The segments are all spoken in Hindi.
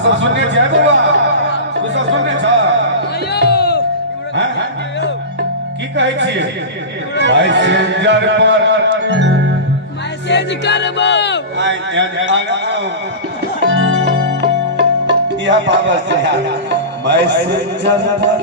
सब सुनने जाए बाबा तू सब सुनने छ की कहै छियै मैसेज करबो यह बाबा से मैसेंजर पर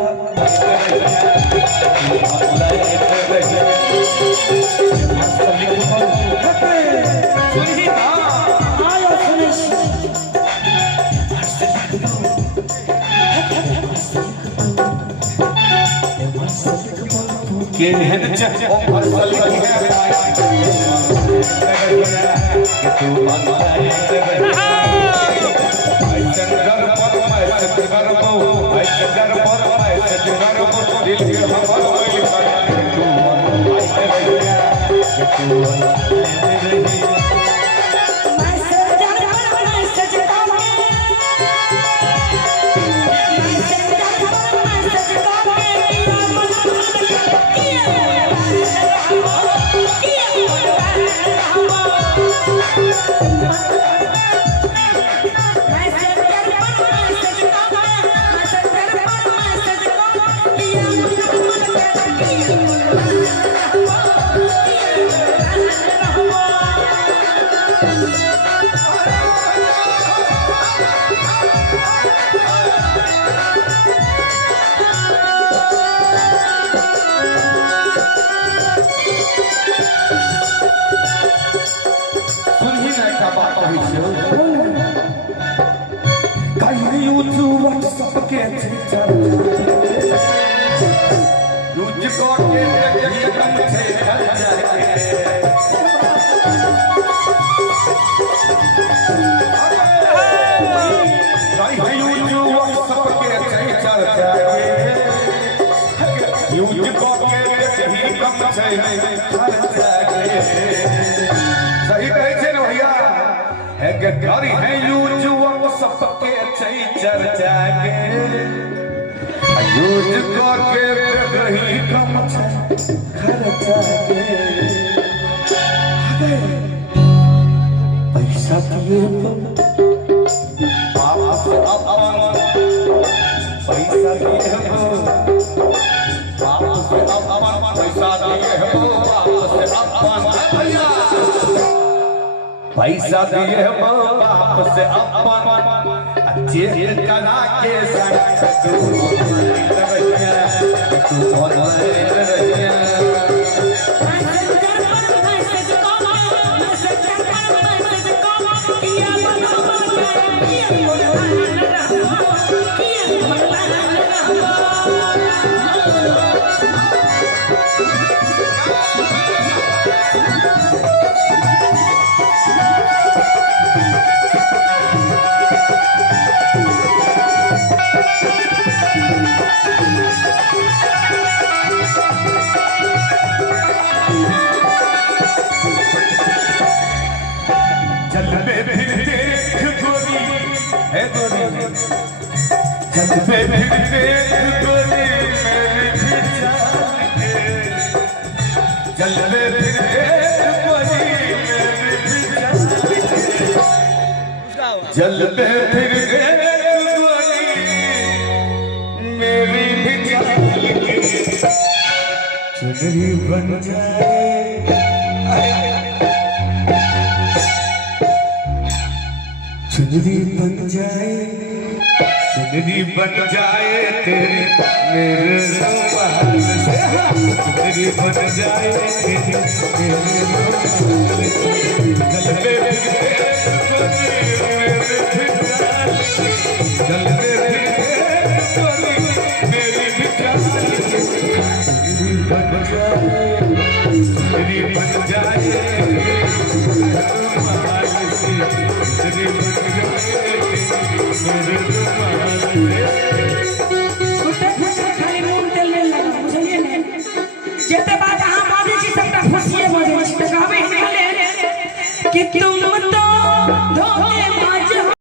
के हेड चेक ओवर लिखी है कि तू मनवाए दिल के खबर सही कहे छे न भैया है के करी है यूज सबके चर्चा के यूज करके रही कम खर्चा के पैसा दिए पैसा दिए पैसा दिए बाप से अपन चेक करा के जलते फिर मेरी भी चुनरी बन जाए चुनरी बन जाए चुनरी बन जाए तेरे मेरे चुनरी बन जाए मेरे